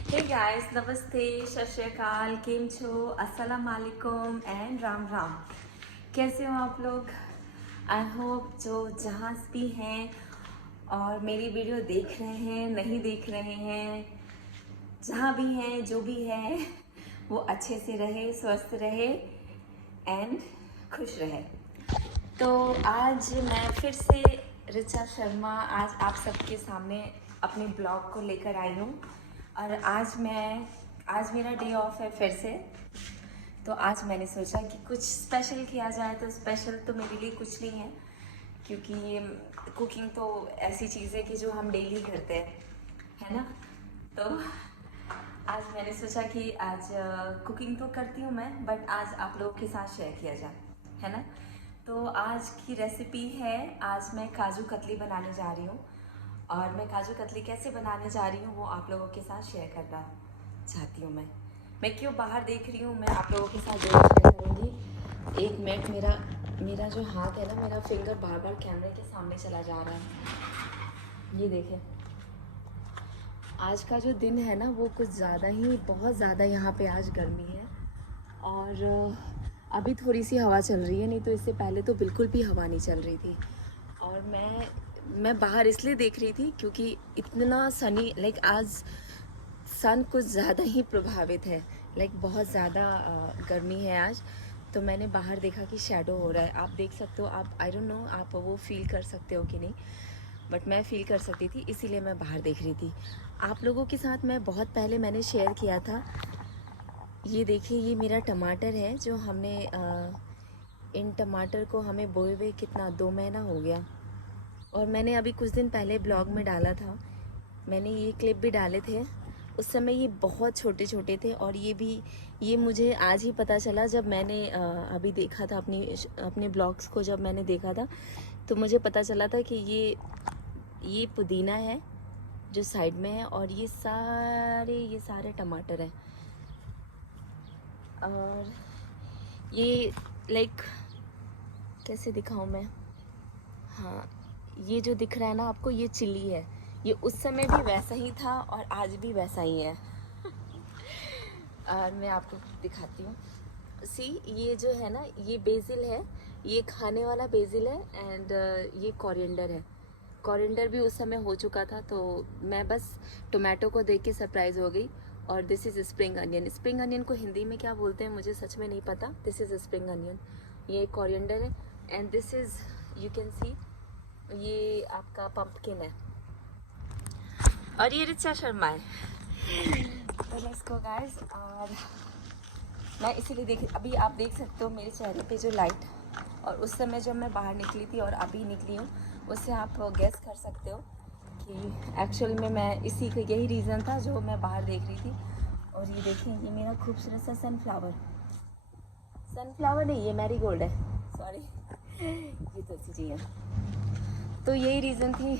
Hey guys, नमस्ते, सत श्री अकाल, केम छो, अस्सलाम वालेकुम एंड राम राम। कैसे हो आप लोग? आई होप जो जहाँ भी हैं और मेरी वीडियो देख रहे हैं, नहीं देख रहे हैं, जहाँ भी हैं, जो भी है वो अच्छे से रहे, स्वस्थ रहे एंड खुश रहे। तो आज मैं फिर से ऋचा शर्मा आज आप सबके सामने अपने ब्लॉग को लेकर आई हूँ। और आज मेरा डे ऑफ है फिर से। तो आज मैंने सोचा कि कुछ स्पेशल किया जाए। तो स्पेशल तो मेरे लिए कुछ नहीं है, क्योंकि कुकिंग तो ऐसी चीज़ है कि जो हम डेली करते हैं, है ना। तो आज मैंने सोचा कि आज कुकिंग तो करती हूँ मैं, बट आज आप लोगों के साथ शेयर किया जाए, है ना। तो आज की रेसिपी है, आज मैं काजू कतली बनाने जा रही हूँ। और मैं काजू कतली कैसे बनाने जा रही हूँ वो आप लोगों के साथ शेयर करना चाहती हूँ। मैं क्यों बाहर देख रही हूँ, मैं आप लोगों के साथ जरूर शेयर करूँगी। एक मिनट, मेरा जो हाथ है ना, मेरा फिंगर बार बार कैमरे के सामने चला जा रहा है। ये देखें, आज का जो दिन है ना वो कुछ ज़्यादा ही, बहुत ज़्यादा यहाँ पे आज गर्मी है। और अभी थोड़ी सी हवा चल रही है, नहीं तो इससे पहले तो बिल्कुल भी हवा नहीं चल रही थी। और मैं बाहर इसलिए देख रही थी क्योंकि इतना सनी, लाइक आज सन कुछ ज़्यादा ही प्रभावित है, लाइक बहुत ज़्यादा गर्मी है आज। तो मैंने बाहर देखा कि शैडो हो रहा है, आप देख सकते हो। आप आई डोंट नो आप वो फील कर सकते हो कि नहीं, बट मैं फील कर सकती थी, इसीलिए मैं बाहर देख रही थी। आप लोगों के साथ मैं बहुत पहले मैंने शेयर किया था। ये देखिए, ये मेरा टमाटर है जो हमने इन टमाटर को हमें बोए हुए कितना 2 महीना हो गया। और मैंने अभी कुछ दिन पहले ब्लॉग में डाला था, मैंने ये क्लिप भी डाले थे। उस समय ये बहुत छोटे छोटे थे। और ये मुझे आज ही पता चला जब मैंने अभी देखा था अपने ब्लॉग्स को, जब मैंने देखा था तो मुझे पता चला था कि ये पुदीना है जो साइड में है, और ये सारे टमाटर हैं। और ये लाइक कैसे दिखाऊं मैं, हाँ, ये जो दिख रहा है ना आपको, ये चिली है। ये उस समय भी वैसा ही था और आज भी वैसा ही है। और मैं आपको दिखाती हूँ। सी, ये जो है ना, ये बेसिल है, ये खाने वाला बेसिल है। एंड ये कोरिएंडर है। कोरिएंडर भी उस समय हो चुका था, तो मैं बस टोमेटो को देख के सरप्राइज हो गई। और this is spring onion. Spring onion को हिंदी में क्या बोलते हैं मुझे सच में नहीं पता। दिस इज़ स्प्रिंग अनियन, ये कोरिएंडर है। And this is, you can see, ये आपका पंपकिन है। और ये ऋचा शर्मा है। तो लेट्स गो गाइस। और मैं इसीलिए अभी आप देख सकते हो मेरे चेहरे पे जो लाइट, और उस समय जब मैं बाहर निकली थी और अभी निकली हूँ, उससे आप गेस कर सकते हो कि एक्चुअल में मैं यही रीज़न था जो मैं बाहर देख रही थी। और ये देखिए, ये मेरा खूबसूरत सा सनफ्लावर नहीं, ये मैरीगोल्ड है, सॉरी। ये तुलसी जी है। तो यही रीज़न थी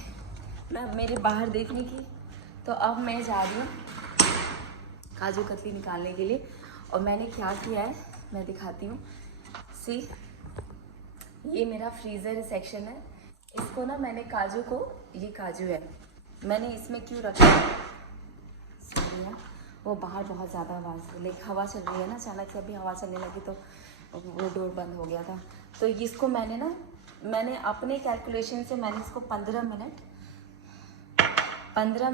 मेरे बाहर देखने की। तो अब मैं जा रही हूँ काजू कतली निकालने के लिए। और मैंने क्या किया है मैं दिखाती हूँ। सी, ये मेरा फ्रीज़र सेक्शन है। इसको ना मैंने ये काजू है, मैंने इसमें क्यों रखा है, सुनिए। वो बाहर बहुत ज़्यादा आवाज़, लाइक हवा चल रही है ना, अचानक से अभी हवा चलने लगी तो वो डोर बंद हो गया था। तो इसको मैंने अपने कैलकुलेशन से मैंने इसको 15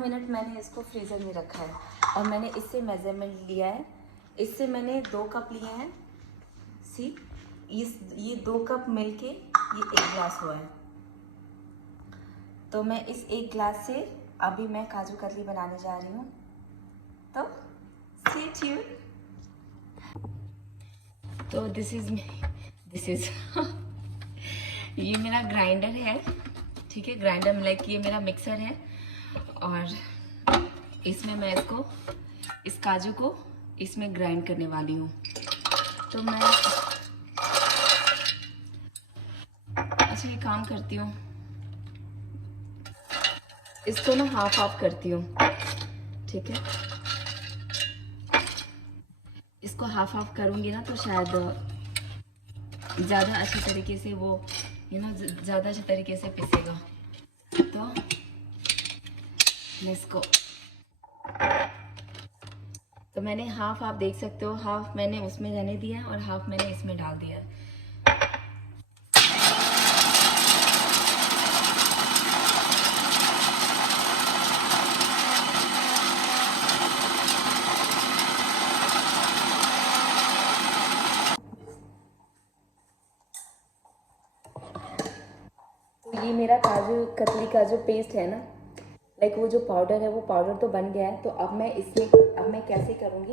मिनट मैंने इसको फ्रीज़र में रखा है। और मैंने इससे मेज़रमेंट लिया है, इससे मैंने 2 कप लिए हैं। सी, ये 2 कप मिलके ये 1 ग्लास हुआ है। तो मैं इस 1 ग्लास से अभी मैं काजू कतली बनाने जा रही हूँ। तो स्टे ट्यून। तो दिस इज़ ये मेरा ग्राइंडर है, ठीक है, ग्राइंडर लाइक ये मेरा मिक्सर है। और इसमें मैं इस काजू को इसमें ग्राइंड करने वाली हूँ। तो मैं अच्छा ये काम करती हूँ, इसको ना हाफ करती हूँ, ठीक है। इसको हाफ करूँगी ना तो शायद ज़्यादा अच्छे तरीके से वो ज़्यादा अच्छे तरीके से पिसेगा। तो लेट्स गो। तो मैंने हाफ, आप देख सकते हो, हाफ मैंने उसमें रहने दिया है और हाफ मैंने इसमें डाल दिया है। तो ये मेरा काजू कतली का जो पेस्ट है ना, लाइक वो जो पाउडर है, वो पाउडर तो बन गया है। तो अब मैं कैसे करूँगी,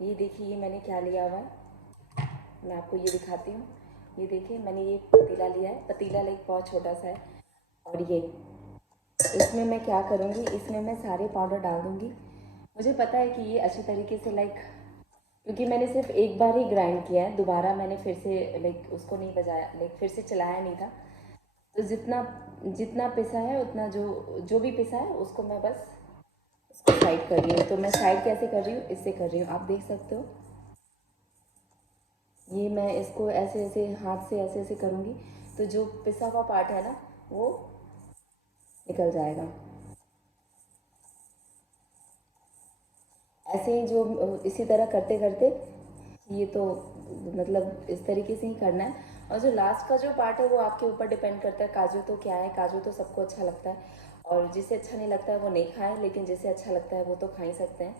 ये देखिए, ये मैंने क्या लिया हुआ है, मैं आपको ये दिखाती हूँ। ये देखिए, मैंने ये पतीला लिया है, पतीला लाइक बहुत छोटा सा है। और ये इसमें मैं क्या करूँगी, इसमें मैं सारे पाउडर डाल दूँगी। मुझे पता है कि ये अच्छी तरीके से लाइक, क्योंकि मैंने सिर्फ एक बार ही ग्राइंड किया है, दोबारा मैंने फिर से लाइक उसको नहीं बजाया, लाइक फिर से चलाया नहीं था। तो जितना जितना पिसा है उतना, जो भी पिसा है उसको मैं बस उसको साइड कर रही हूँ। तो मैं साइड कैसे कर रही हूँ, इससे कर रही हूँ, आप देख सकते हो। ये मैं इसको ऐसे ऐसे हाथ से ऐसे ऐसे करूँगी, तो जो पिसा हुआ पार्ट है ना, वो निकल जाएगा। ऐसे ही जो इसी तरह करते करते, ये तो मतलब इस तरीके से ही करना है। और जो लास्ट का जो पार्ट है वो आपके ऊपर डिपेंड करता है। काजू तो क्या है, काजू तो सबको अच्छा लगता है, और जिसे अच्छा नहीं लगता है वो नहीं खाए, लेकिन जिसे अच्छा लगता है वो तो खा ही सकते हैं।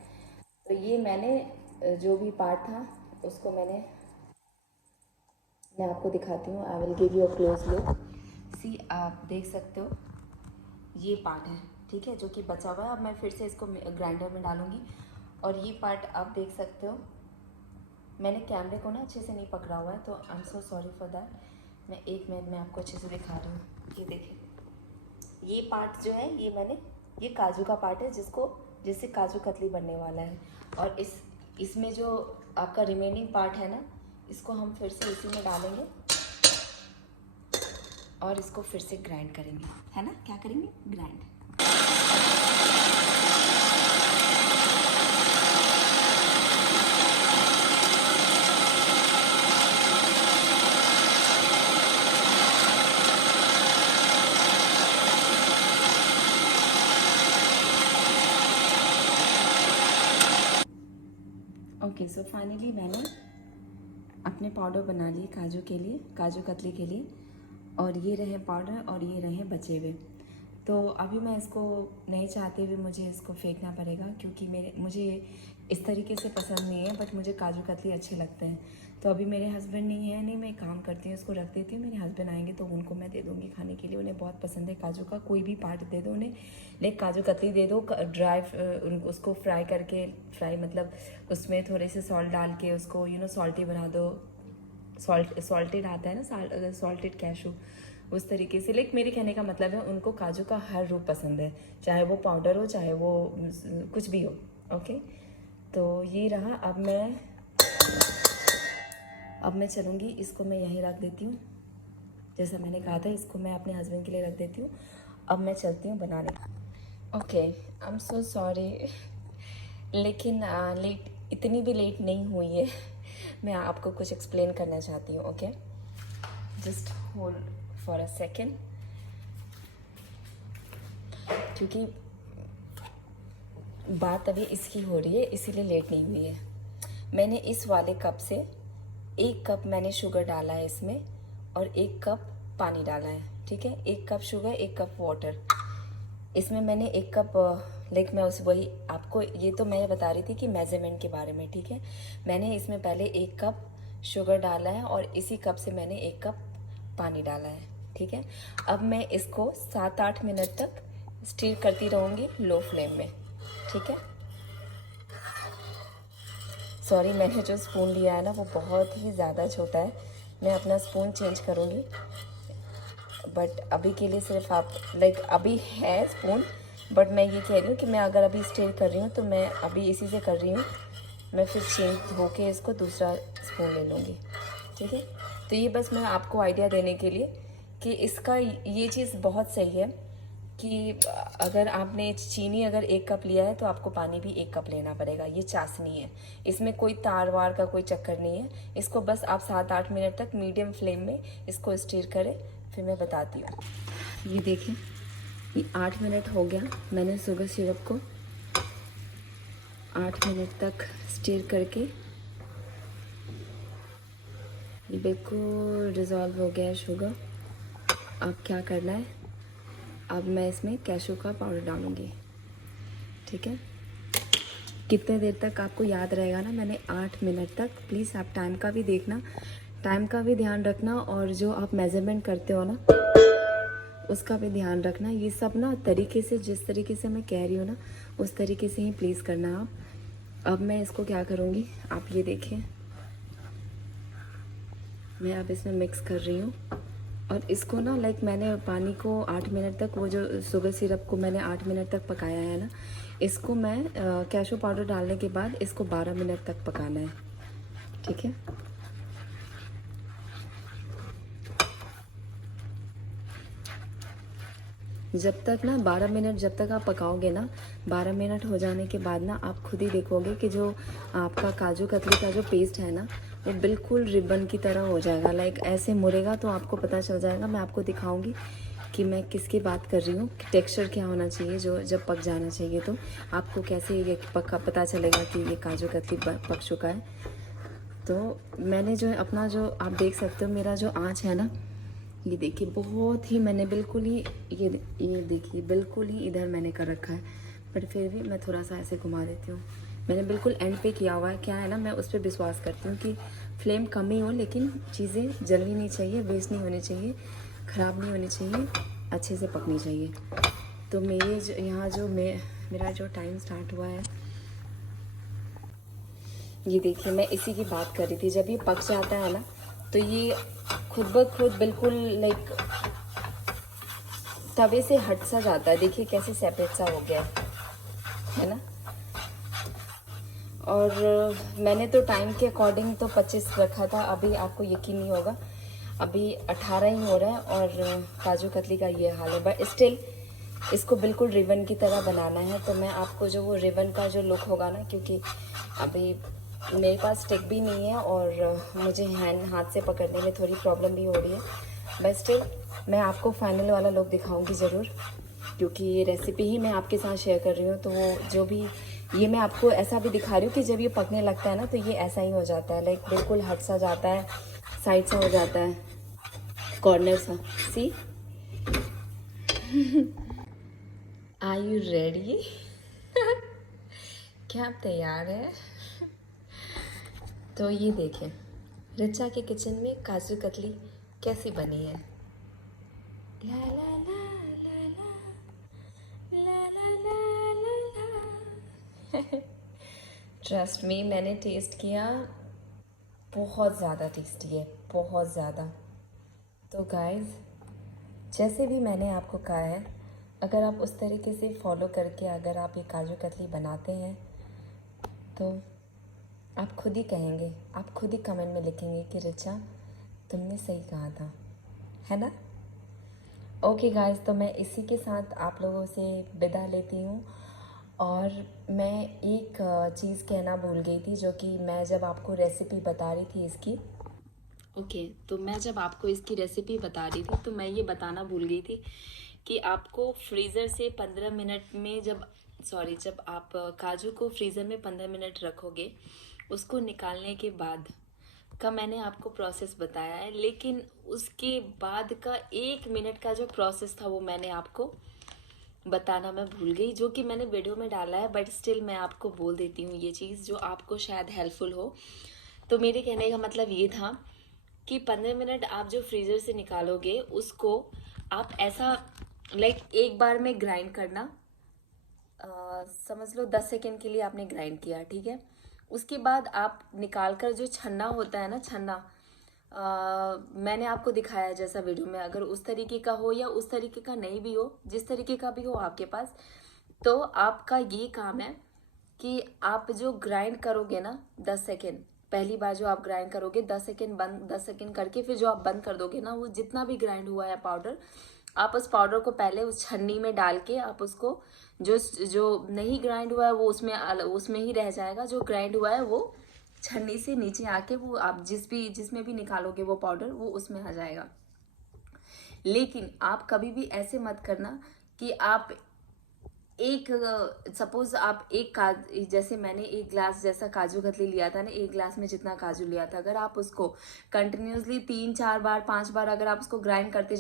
तो ये मैंने जो भी पार्ट था उसको मैं आपको दिखाती हूँ। I will give you a close look. See, आप देख सकते हो, ये पार्ट है, ठीक है, जो कि बचा हुआ है। अब मैं फिर से इसको ग्राइंडर में डालूंगी। और ये पार्ट आप देख सकते हो, मैंने कैमरे को ना अच्छे से नहीं पकड़ा हुआ है, तो आई am so sorry for that. मैं 1 मिनट में आपको अच्छे से दिखा रही हूँ। ये देखिए, ये पार्ट जो है, ये काजू का पार्ट है, जिससे काजू कतली बनने वाला है। और इसमें जो आपका रिमेनिंग पार्ट है ना, इसको हम फिर से इसी में डालेंगे और इसको फिर से ग्राइंड करेंगे, है ना। क्या करेंगे, ग्राइंड। ओके, सो फाइनली मैंने अपने पाउडर बना लिए काजू के लिए, काजू कतली के लिए। और ये रहे पाउडर और ये रहे बचे हुए। तो अभी मैं इसको नहीं चाहते हुए मुझे इसको फेंकना पड़ेगा, क्योंकि मुझे इस तरीके से पसंद नहीं है, बट मुझे काजू कतली अच्छे लगते हैं। तो अभी मेरे हस्बैंड नहीं है, नहीं, मैं काम करती हूँ, इसको रख देती हूँ। मेरे हस्बैंड आएंगे तो उनको मैं दे दूँगी खाने के लिए। उन्हें बहुत पसंद है काजू का, कोई भी पार्ट दे दो उन्हें, लाइक काजू कतली दे दो ड्राई, उसको फ्राई करके, फ्राई मतलब उसमें थोड़े से सॉल्ट डाल के उसको सॉल्टी बना दो। सॉल्टेड आता है ना, सॉल्टेड कैशू, उस तरीके से। लाइक मेरे कहने का मतलब है, उनको काजू का हर रूप पसंद है, चाहे वो पाउडर हो, चाहे वो कुछ भी हो। ओके, तो ये रहा। अब मैं चलूँगी, इसको मैं यहीं रख देती हूँ। जैसा मैंने कहा था, इसको मैं अपने हस्बैंड के लिए रख देती हूँ। अब मैं चलती हूँ बनाने। Okay, I am so sorry, लेकिन इतनी भी लेट नहीं हुई है। मैं आपको कुछ एक्सप्लेन करना चाहती हूँ। Okay, just hold for a second, क्योंकि बात अभी इसकी हो रही है, इसीलिए लेट नहीं हुई है। मैंने इस वाले कप से 1 कप मैंने शुगर डाला है इसमें, और 1 कप पानी डाला है, ठीक है। 1 कप शुगर, 1 कप वाटर। इसमें मैंने 1 कप, लाइक मैं वही आपको, ये तो मैं बता रही थी कि मेजरमेंट के बारे में, ठीक है। मैंने इसमें पहले 1 कप शुगर डाला है, और इसी कप से मैंने 1 कप पानी डाला है, ठीक है। अब मैं इसको 7-8 मिनट तक स्टीर करती रहूँगी लो फ्लेम में, ठीक है। सॉरी, मैंने जो स्पून लिया है ना, वो बहुत ही ज़्यादा छोटा है। मैं अपना स्पून चेंज करूँगी, बट अभी के लिए सिर्फ आप, लाइक अभी है स्पून, बट मैं ये कह रही हूँ कि मैं अगर अभी स्टीर कर रही हूँ तो मैं अभी इसी से कर रही हूँ। मैं फिर चेंज होके इसको दूसरा स्पून ले लूँगी, ठीक है। तो ये बस मैं आपको आइडिया देने के लिए कि इसका ये चीज़ बहुत सही है कि अगर आपने चीनी अगर 1 कप लिया है तो आपको पानी भी 1 कप लेना पड़ेगा। ये चाशनी है, इसमें कोई तार वार का कोई चक्कर नहीं है। इसको बस आप 7-8 मिनट तक मीडियम फ्लेम में इसको स्टीर करें, फिर मैं बताती हूँ। ये देखिए, ये 8 मिनट हो गया, मैंने शुगर सिरप को 8 मिनट तक स्टीर करके ये बिल्कुल डिज़ोल्व हो गया है शुगर। अब क्या करना है, अब मैं इसमें कैशू का पाउडर डालूँगी, ठीक है। कितने देर तक आपको याद रहेगा ना, मैंने 8 मिनट तक। प्लीज़ आप टाइम का भी देखना, टाइम का भी ध्यान रखना, और जो आप मेज़रमेंट करते हो ना उसका भी ध्यान रखना। ये सब ना तरीके से, जिस तरीके से मैं कह रही हूँ ना उस तरीके से ही प्लीज़ करना आप। अब मैं इसको क्या करूँगी, आप ये देखिए, मैं अब इसमें मिक्स कर रही हूँ। और इसको ना मैंने पानी को 8 मिनट तक, वो जो शुगर सिरप को मैंने 8 मिनट तक पकाया है ना, इसको मैं कैशू पाउडर डालने के बाद इसको 12 मिनट तक पकाना है, ठीक है। जब तक ना 12 मिनट जब तक आप पकाओगे ना, 12 मिनट हो जाने के बाद ना आप खुद ही देखोगे कि जो आपका काजू कतली का जो पेस्ट है ना वो बिल्कुल रिबन की तरह हो जाएगा। ऐसे मुड़ेगा तो आपको पता चल जाएगा। मैं आपको दिखाऊंगी कि मैं किसकी बात कर रही हूँ, कि टेक्सचर क्या होना चाहिए, जो जब पक जाना चाहिए। तो आपको कैसे ये पता चलेगा कि ये काजू कतली पक चुका है। तो मैंने जो अपना, जो आप देख सकते हो मेरा जो आँच है ना, ये देखिए बहुत ही मैंने बिल्कुल ही ये देखिए बिल्कुल ही इधर मैंने कर रखा है, बट फिर भी मैं थोड़ा सा ऐसे घुमा देती हूँ। मैंने बिल्कुल एंड पे किया हुआ है। क्या है ना, मैं उस पर विश्वास करती हूँ कि फ्लेम कम ही हो, लेकिन चीज़ें जलनी नहीं चाहिए, वेस्ट नहीं होनी चाहिए, ख़राब नहीं होनी चाहिए, अच्छे से पकनी चाहिए। तो मेरे जो यहाँ जो मेरा जो टाइम स्टार्ट हुआ है, ये देखिए मैं इसी की बात कर रही थी। जब ये पक जाता है ना तो ये खुद ब खुद बिल्कुल तवे से हट सा जाता है। देखिए कैसे सेपरेट सा हो गया है ना। और मैंने तो टाइम के अकॉर्डिंग तो 25 रखा था, अभी आपको यकीन नहीं होगा अभी 18 ही हो रहा है। और काजू कतली का ये हाल है, बट स्टिल इसको बिल्कुल रिबन की तरह बनाना है। तो मैं आपको जो वो रिबन का जो लुक होगा ना, क्योंकि अभी मेरे पास स्टिक भी नहीं है और मुझे हाथ से पकड़ने में थोड़ी प्रॉब्लम भी हो रही है, बट स्टिल मैं आपको फाइनल वाला लुक दिखाऊंगी ज़रूर, क्योंकि ये रेसिपी ही मैं आपके साथ शेयर कर रही हूँ। तो वो जो भी ये मैं आपको ऐसा भी दिखा रही हूँ कि जब ये पकने लगता है ना तो ये ऐसा ही हो जाता है, बिल्कुल हट सा जाता है, साइड सा हो जाता है, कॉर्नर सा। See are you ready? क्या आप तैयार हैं? तो ये देखें रिचा के किचन में काजू कतली कैसी बनी है। ला ला ला ला ला ला ला ला ला। ट्रस्ट मी, मैंने टेस्ट किया, बहुत ज़्यादा टेस्टी है, बहुत ज़्यादा। तो गाइस, जैसे भी मैंने आपको कहा है, अगर आप उस तरीके से फॉलो करके अगर आप ये काजू कतली बनाते हैं तो आप खुद ही कहेंगे, आप खुद ही कमेंट में लिखेंगे कि रिचा तुमने सही कहा था, है ना। ओके गाइस, तो मैं इसी के साथ आप लोगों से विदा लेती हूँ। और मैं एक चीज़ कहना भूल गई थी, जो कि मैं जब आपको रेसिपी बता रही थी इसकी, तो मैं जब आपको इसकी रेसिपी बता रही थी तो मैं ये बताना भूल गई थी कि आपको फ्रीज़र से 15 मिनट में जब आप काजू को फ्रीज़र में 15 मिनट रखोगे, उसको निकालने के बाद का मैंने आपको प्रोसेस बताया है, लेकिन उसके बाद का 1 मिनट का जो प्रोसेस था वो मैंने आपको बताना मैं भूल गई, जो कि मैंने वीडियो में डाला है, बट स्टिल मैं आपको बोल देती हूँ ये चीज़, जो आपको शायद हेल्पफुल हो। तो मेरे कहने का मतलब ये था कि 15 मिनट आप जो फ्रीज़र से निकालोगे उसको आप ऐसा एक बार में ग्राइंड करना। समझ लो 10 सेकेंड के लिए आपने ग्राइंड किया, ठीक है। उसके बाद आप निकाल कर जो छन्ना होता है ना, छन्ना मैंने आपको दिखाया जैसा वीडियो में, अगर उस तरीके का हो या उस तरीके का नहीं भी हो, जिस तरीके का भी हो आपके पास, तो आपका ये काम है कि आप जो ग्राइंड करोगे ना 10 सेकेंड, पहली बार जो आप ग्राइंड करोगे 10 सेकेंड बंद, 10 सेकेंड करके फिर जो आप बंद कर दोगे ना, वो जितना भी ग्राइंड हुआ है पाउडर, आप उस पाउडर को पहले उस छन्नी में डाल के आप उसको, जो जो नहीं ग्राइंड हुआ है वो उसमें ही रह जाएगा, जो ग्राइंड हुआ है वो छन्नी से नीचे आके वो आप जिसमें भी निकालोगे वो पाउडर वो उसमें आ जाएगा। लेकिन आप कभी भी ऐसे मत करना कि आप एक सपोज आप जैसे मैंने एक ग्लास जैसा काजू कतली लिया था ना, एक ग्लास में जितना काजू लिया था, अगर आप उसको कंटिन्यूसली 3-4 बार 5 बार अगर आप उसको ग्राइंड करते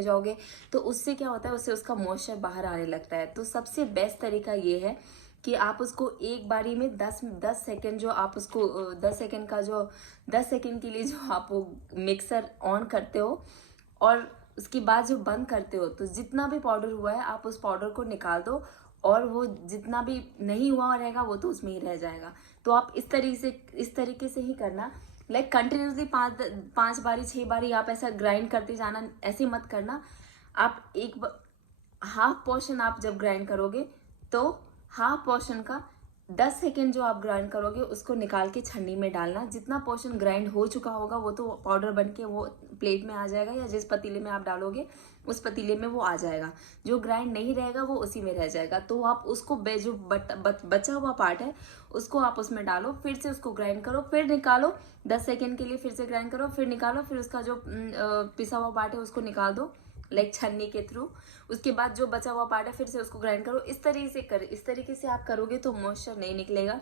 जाओगे तो उससे क्या होता है, उससे उसका मॉइस्चर बाहर आने लगता है। तो सबसे बेस्ट तरीका ये है कि आप उसको एक बारी में 10 सेकेंड जो आप उसको 10 सेकेंड के लिए जो आप वो मिक्सर ऑन करते हो और उसके बाद जो बंद करते हो, तो जितना भी पाउडर हुआ है आप उस पाउडर को निकाल दो और वो जितना भी नहीं हुआ रहेगा वो तो उसमें ही रह जाएगा। तो आप इस तरीके से ही करना, लाइक कंटिन्यूसली 5 बारी 6 बारी आप ऐसा ग्राइंड करते जाना, ऐसे मत करना। आप हाफ पोर्शन आप जब ग्राइंड करोगे तो हाफ पोर्शन का 10 सेकेंड जो आप ग्राइंड करोगे उसको निकाल के छन्नी में डालना। जितना पोर्शन ग्राइंड हो चुका होगा वो तो पाउडर बन के वो प्लेट में आ जाएगा, या जिस पतीले में आप डालोगे उस पतीले में वो आ जाएगा। जो ग्राइंड नहीं रहेगा वो उसी में रह जाएगा। तो आप उसको जो बचा हुआ पार्ट है उसको आप उसमें डालो, फिर से उसको ग्राइंड करो, फिर निकालो 10 सेकेंड के लिए, फिर से ग्राइंड करो, फिर निकालो, फिर उसका जो पिसा हुआ पार्ट है उसको निकाल दो लाइक छन्नी के थ्रू। उसके बाद जो बचा हुआ पार्ट है फिर से उसको ग्राइंड करो। इस तरीके से आप करोगे तो मॉइस्चर नहीं निकलेगा।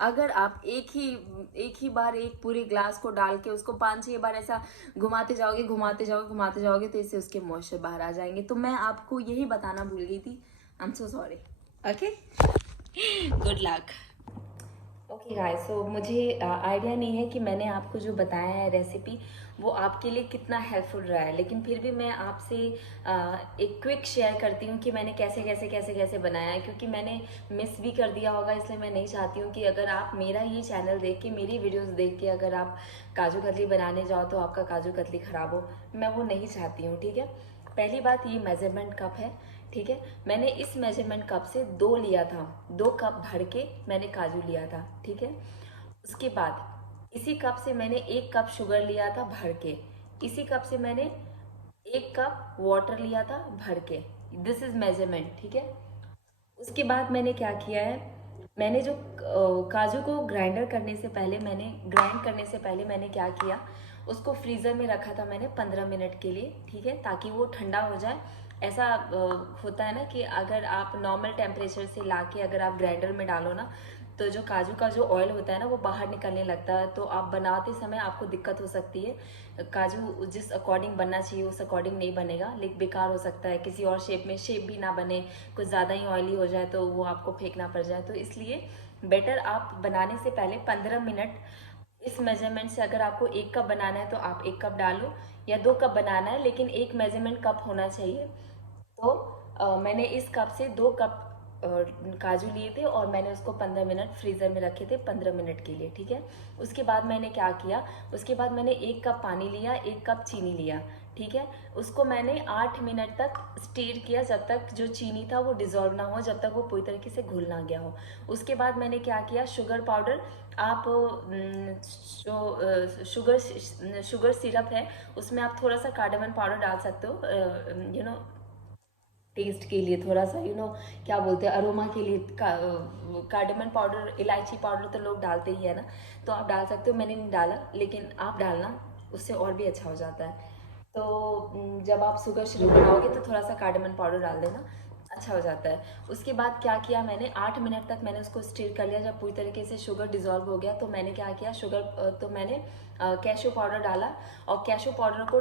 अगर आप एक ही बार एक पूरे ग्लास को डाल के उसको 5-6 बार ऐसा घुमाते जाओगे तो इससे उसके मॉइस्चर बाहर आ जाएंगे। तो मैं आपको यही बताना भूल गई थी, I am so sorry. Okay, good luck. Okay guys, so मुझे आइडिया नहीं है कि मैंने आपको जो बताया है रेसिपी वो आपके लिए कितना हेल्पफुल रहा है, लेकिन फिर भी मैं आपसे एक क्विक शेयर करती हूँ कि मैंने कैसे बनाया है, क्योंकि मैंने मिस भी कर दिया होगा। इसलिए मैं नहीं चाहती हूँ कि अगर आप मेरा ये चैनल देख के, मेरी वीडियोस देख के अगर आप काजू कतली बनाने जाओ तो आपका काजू कतली ख़राब हो, मैं वो नहीं चाहती हूँ। ठीक है, पहली बात, ये मेजरमेंट कप है। ठीक है, मैंने इस मेजरमेंट कप से 2 लिया था, 2 कप भर के मैंने काजू लिया था। ठीक है, उसके बाद इसी कप से मैंने 1 कप शुगर लिया था भर के, इसी कप से मैंने 1 कप वाटर लिया था भर के। This is measurement. ठीक है, उसके बाद मैंने क्या किया है, मैंने जो काजू को ग्राइंड करने से पहले मैंने क्या किया, उसको फ्रीज़र में रखा था मैंने 15 मिनट के लिए। ठीक है, ताकि वो ठंडा हो जाए। ऐसा होता है ना कि अगर आप नॉर्मल टेम्परेचर से लाके अगर आप ग्राइंडर में डालो ना, तो जो काजू का जो ऑयल होता है ना वो बाहर निकलने लगता है, तो आप बनाते समय आपको दिक्कत हो सकती है। काजू जिस अकॉर्डिंग बनना चाहिए उस अकॉर्डिंग नहीं बनेगा, लेकिन बेकार हो सकता है, किसी और शेप भी ना बने, कुछ ज़्यादा ही ऑयली हो जाए तो वो आपको फेंकना पड़ जाए। तो इसलिए बेटर आप बनाने से पहले 15 मिनट, इस मेजरमेंट से अगर आपको 1 कप बनाना है तो आप 1 कप डालो, या 2 कप बनाना है लेकिन एक मेजरमेंट कप होना चाहिए। तो मैंने इस कप से 2 कप काजू लिए थे और मैंने उसको 15 मिनट फ्रीज़र में रखे थे, 15 मिनट के लिए। ठीक है, उसके बाद मैंने क्या किया, उसके बाद मैंने 1 कप पानी लिया, 1 कप चीनी लिया। ठीक है, उसको मैंने 8 मिनट तक स्टीर किया, जब तक जो चीनी था वो डिज़ोल्व ना हो, जब तक वो पूरी तरीके से घुल ना गया हो। उसके बाद मैंने क्या किया, शुगर पाउडर, आप जो शुगर सिरप है उसमें आप थोड़ा सा कार्डामन पाउडर डाल सकते हो, यू नो टेस्ट के लिए, थोड़ा सा क्या बोलते हैं, अरोमा के लिए। कार्डामन पाउडर, इलायची पाउडर तो लोग डालते ही है ना, तो आप डाल सकते हो। मैंने नहीं डाला, लेकिन आप डालना, उससे और भी अच्छा हो जाता है। तो जब आप शुगर सिरप बनाओगे तो थोड़ा सा कार्डामन पाउडर डाल देना, अच्छा हो जाता है। उसके बाद क्या किया, मैंने 8 मिनट तक मैंने उसको स्टीर कर लिया। जब पूरी तरीके से शुगर डिज़ोल्व हो गया तो मैंने क्या किया, तो मैंने कैशू पाउडर डाला, और कैशू पाउडर को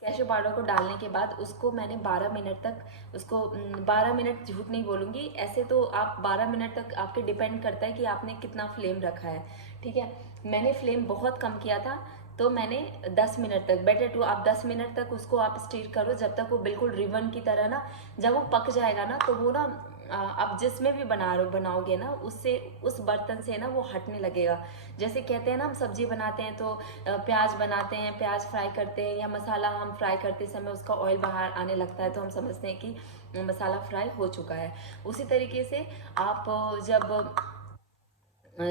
कैशू पाउडर को डालने के बाद उसको मैंने 12 मिनट तक उसको 12 मिनट, झूठ नहीं बोलूँगी, ऐसे तो आप 12 मिनट तक आपके डिपेंड करता है कि आपने कितना फ्लेम रखा है। ठीक है, मैंने फ्लेम बहुत कम किया था, तो मैंने 10 मिनट तक, बेटर टू आप 10 मिनट तक उसको आप स्टीर करो, जब तक वो बिल्कुल रिबन की तरह ना, जब वो पक जाएगा ना तो वो ना आप जिसमें भी बनाओगे ना, उससे, उस बर्तन से ना वो हटने लगेगा। जैसे कहते हैं ना, हम सब्जी बनाते हैं तो प्याज बनाते हैं, प्याज फ्राई करते हैं, या मसाला हम फ्राई करते समय उसका ऑयल बाहर आने लगता है तो हम समझते हैं कि मसाला फ्राई हो चुका है। उसी तरीके से आप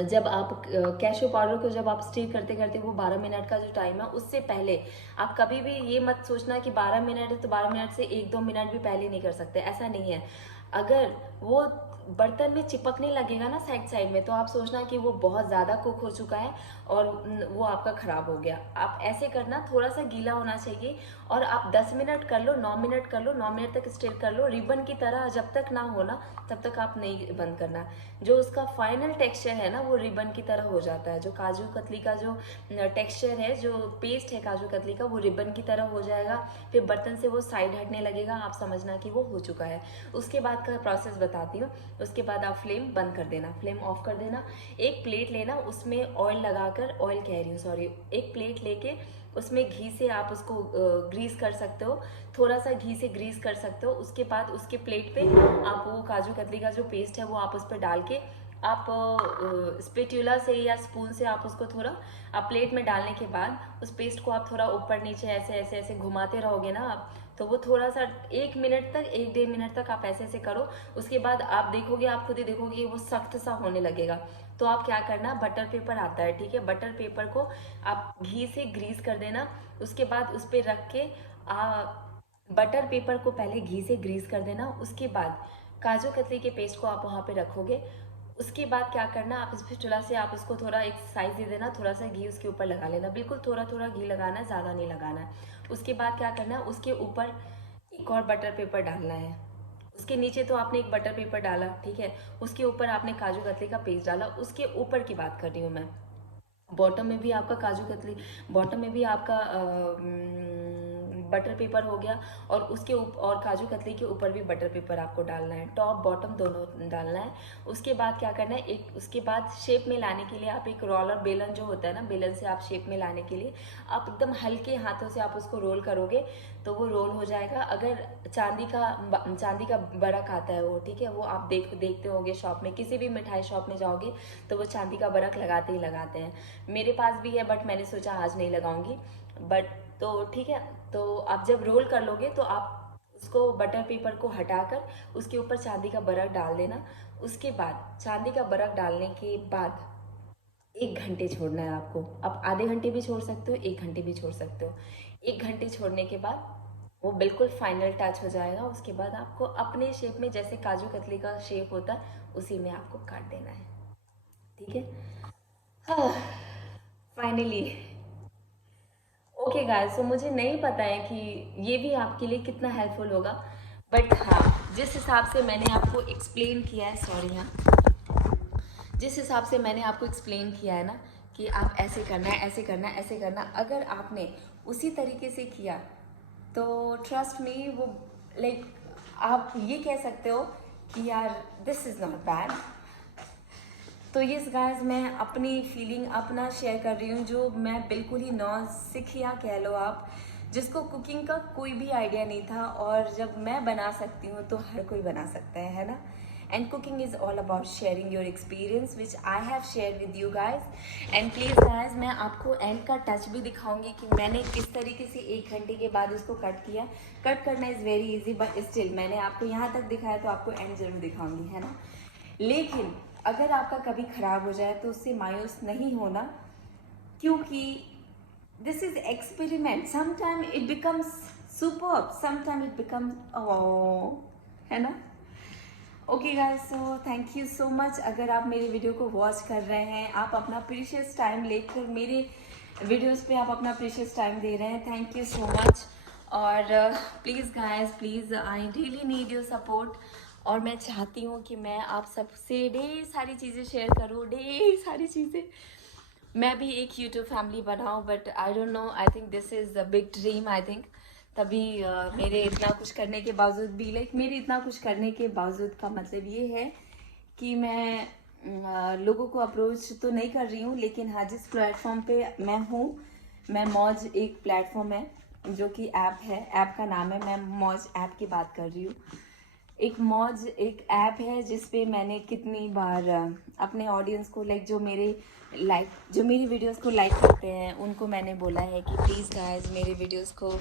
जब आप कैशू पाउडर को जब आप स्टीर करते करते वो 12 मिनट का जो टाइम है, उससे पहले आप कभी भी ये मत सोचना कि 12 मिनट है तो 12 मिनट से 1-2 मिनट भी पहले नहीं कर सकते, ऐसा नहीं है। अगर वो बर्तन में चिपकने लगेगा ना साइड साइड में, तो आप सोचना कि वो बहुत ज़्यादा कुक हो चुका है और वो आपका ख़राब हो गया। आप ऐसे करना, थोड़ा सा गीला होना चाहिए और आप 10 मिनट कर लो, 9 मिनट कर लो, 9 मिनट तक स्टिर कर लो। रिबन की तरह जब तक ना हो ना तब तक आप नहीं बंद करना। जो उसका फाइनल टेक्सचर है ना वो रिबन की तरह हो जाता है। जो काजू कतली का जो टेक्सचर है, जो पेस्ट है काजू कतली का, वो रिबन की तरह हो जाएगा। फिर बर्तन से वो साइड हटने लगेगा, आप समझना कि वो हो चुका है। उसके बाद का प्रोसेस बताती हूँ। उसके बाद आप फ्लेम बंद कर देना, फ्लेम ऑफ कर देना। एक प्लेट लेना, उसमें ऑयल लगाकर, ऑयल कह रही हूँ सॉरी, एक प्लेट लेके उसमें घी से आप उसको ग्रीस कर सकते हो, थोड़ा सा घी से ग्रीस कर सकते हो। उसके बाद उसके प्लेट पे आप वो काजू कतली का जो पेस्ट है वो आप उस पर डाल के, आप स्पेट्यूला से या स्पून से आप उसको थोड़ा, आप प्लेट में डालने के बाद उस पेस्ट को आप थोड़ा ऊपर नीचे ऐसे ऐसे ऐसे घुमाते रहोगे ना आप, तो वो थोड़ा सा 1 मिनट तक, 1 डेढ़ मिनट तक आप ऐसे ऐसे करो। उसके बाद आप देखोगे, आप खुद ही देखोगे वो सख्त सा होने लगेगा। तो आप क्या करना, बटर पेपर आता है, ठीक है, बटर पेपर को आप घी से ग्रीस कर देना। उसके बाद उस पर रख के बटर पेपर को पहले घी से ग्रीस कर देना। उसके बाद काजू कतली के पेस्ट को आप वहाँ पे रखोगे। उसके बाद क्या करना, आप इस चूल्हा से आप उसको थोड़ा एक साइज दे देना, थोड़ा सा घी उसके ऊपर लगा लेना, बिल्कुल थोड़ा थोड़ा घी लगाना है, ज़्यादा नहीं लगाना है। उसके बाद क्या करना है, उसके ऊपर एक और बटर पेपर डालना है। उसके नीचे तो आपने एक बटर पेपर डाला, ठीक है, उसके ऊपर आपने काजू कतली का पेस्ट डाला। उसके ऊपर की बात कर रही हूँ मैं, बॉटम में भी आपका काजू कतली, बॉटम में भी आपका बटर पेपर हो गया, और उसके और काजू कतली के ऊपर भी बटर पेपर आपको डालना है, टॉप बॉटम दोनों डालना है। उसके बाद क्या करना है, एक उसके बाद शेप में लाने के लिए आप एक रोलर, बेलन जो होता है ना, बेलन से आप शेप में लाने के लिए आप एकदम हल्के हाथों से आप उसको रोल करोगे तो वो रोल हो जाएगा। अगर चांदी का बरक आता है वो, ठीक है, वो आप देखते होंगे शॉप में, किसी भी मिठाई शॉप में जाओगे तो वो चांदी का बरक लगाते ही लगाते हैं। मेरे पास भी है बट मैंने सोचा आज नहीं लगाऊंगी, बट तो ठीक है। तो आप जब रोल कर लोगे तो आप उसको बटर पेपर को हटाकर उसके ऊपर चांदी का बरक डाल देना। उसके बाद चांदी का बरक डालने के बाद 1 घंटे छोड़ना है आपको। आप आधे घंटे भी छोड़ सकते हो, 1 घंटे भी छोड़ सकते हो। 1 घंटे छोड़ने के बाद वो बिल्कुल फाइनल टच हो जाएगा। उसके बाद आपको अपने शेप में, जैसे काजू कतली का शेप होता है उसी में आपको काट देना है, ठीक है। हाँ, फाइनली ओके गाइस, तो मुझे नहीं पता है कि ये भी आपके लिए कितना हेल्पफुल होगा, बट हाँ, जिस हिसाब से मैंने आपको एक्सप्लेन किया है, सॉरी हाँ, जिस हिसाब से मैंने आपको एक्सप्लेन किया है ना कि आप ऐसे करना है, ऐसे करना है, ऐसे करना, अगर आपने उसी तरीके से किया तो ट्रस्ट मी वो, लाइक, आप ये कह सकते हो कि यार दिस इज़ नॉट बैड। तो ये गाइस मैं अपनी फीलिंग अपना शेयर कर रही हूँ, जो मैं बिल्कुल ही नौ सिखिया कह लो आप, जिसको कुकिंग का कोई भी आइडिया नहीं था, और जब मैं बना सकती हूँ तो हर कोई बना सकता है ना। And cooking is all about sharing your experience which I have share with you guys. And please guys, मैं आपको एंड का टच भी दिखाऊंगी कि मैंने किस तरीके से 1 घंटे के बाद उसको कट किया। कट करना is very easy, but still मैंने आपको यहाँ तक दिखाया तो आपको एंड जरूर दिखाऊंगी, है ना। लेकिन अगर आपका कभी ख़राब हो जाए तो उससे मायूस नहीं होना, क्योंकि this is experiment, sometime it becomes super, sometime it becomes है ना। Okay guys, so thank you so much. अगर आप मेरी वीडियो को वॉच कर रहे हैं, आप अपना प्रीशियस टाइम लेकर मेरे वीडियोस पे आप अपना प्रीशियस टाइम दे रहे हैं, थैंक यू सो मच। और please guys, please, I really need your support. और मैं चाहती हूँ कि मैं आप सबसे ढेर सारी चीज़ें शेयर करूँ, ढेर सारी चीज़ें, मैं भी एक यूट्यूब फैमिली बनाऊँ, but I don't know, I think this is a big dream, I think. तभी मेरे इतना कुछ करने के बावजूद भी, लाइक, मेरे इतना कुछ करने के बावजूद का मतलब ये है कि मैं लोगों को अप्रोच तो नहीं कर रही हूँ, लेकिन हाँ, जिस प्लेटफॉर्म पे मैं हूँ, मैं मौज एक प्लेटफॉर्म है जो कि ऐप है, ऐप का नाम है, मैं मौज ऐप की बात कर रही हूँ। एक मौज एक ऐप है जिस पे मैंने कितनी बार अपने ऑडियंस को, लाइक, जो मेरी वीडियोस को लाइक करते हैं उनको मैंने बोला है कि प्लीज़ गाइस, मेरे वीडियोस को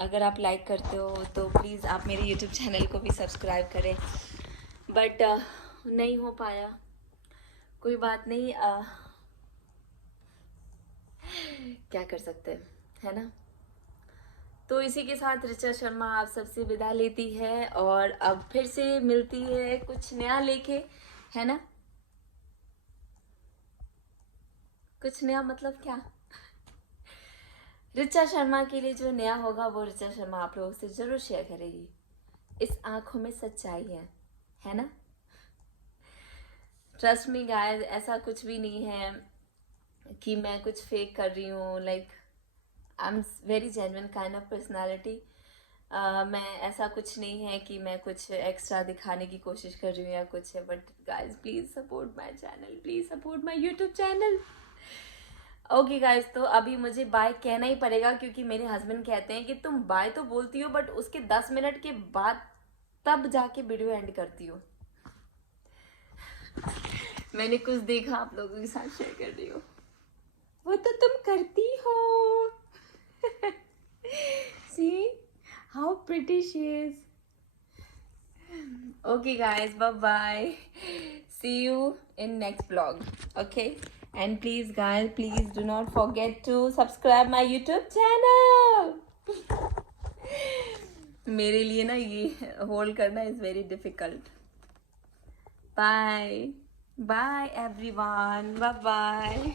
अगर आप लाइक करते हो तो प्लीज़ आप मेरे यूट्यूब चैनल को भी सब्सक्राइब करें, बट नहीं हो पाया, कोई बात नहीं, क्या कर सकते हैं, है ना। तो इसी के साथ ऋचा शर्मा आप सबसे विदा लेती है और अब फिर से मिलती है कुछ नया लेके, है ना? कुछ नया मतलब क्या? ऋचा शर्मा के लिए जो नया होगा वो ऋचा शर्मा आप लोगों से जरूर शेयर करेगी। इस आंखों में सच्चाई है ना? ट्रस्ट मी गाइस, ऐसा कुछ भी नहीं है कि मैं कुछ फेक कर रही हूँ। Like I am very genuine kind of personality. मैं ऐसा कुछ नहीं है कि मैं कुछ एक्स्ट्रा दिखाने की कोशिश कर रही हूँ या कुछ है। But guys please support my channel, please support my YouTube channel. Okay guys, तो अभी मुझे बाय कहना ही पड़ेगा क्योंकि मेरे हस्बैंड कहते हैं कि तुम बाय तो बोलती हो बट उसके 10 मिनट के बाद तब जाके वीडियो एंड करती हो। मैंने कुछ देखा आप लोगों के साथ शेयर कर रही हूँ, वो तो तुम करती हो। See how pretty she is. Okay guys, bye bye, see you in next blog. Okay, and please guys, please do not forget to subscribe my YouTube channel. मेरे लिए ना ये होल्ड करना is very difficult. Bye bye everyone, bye bye.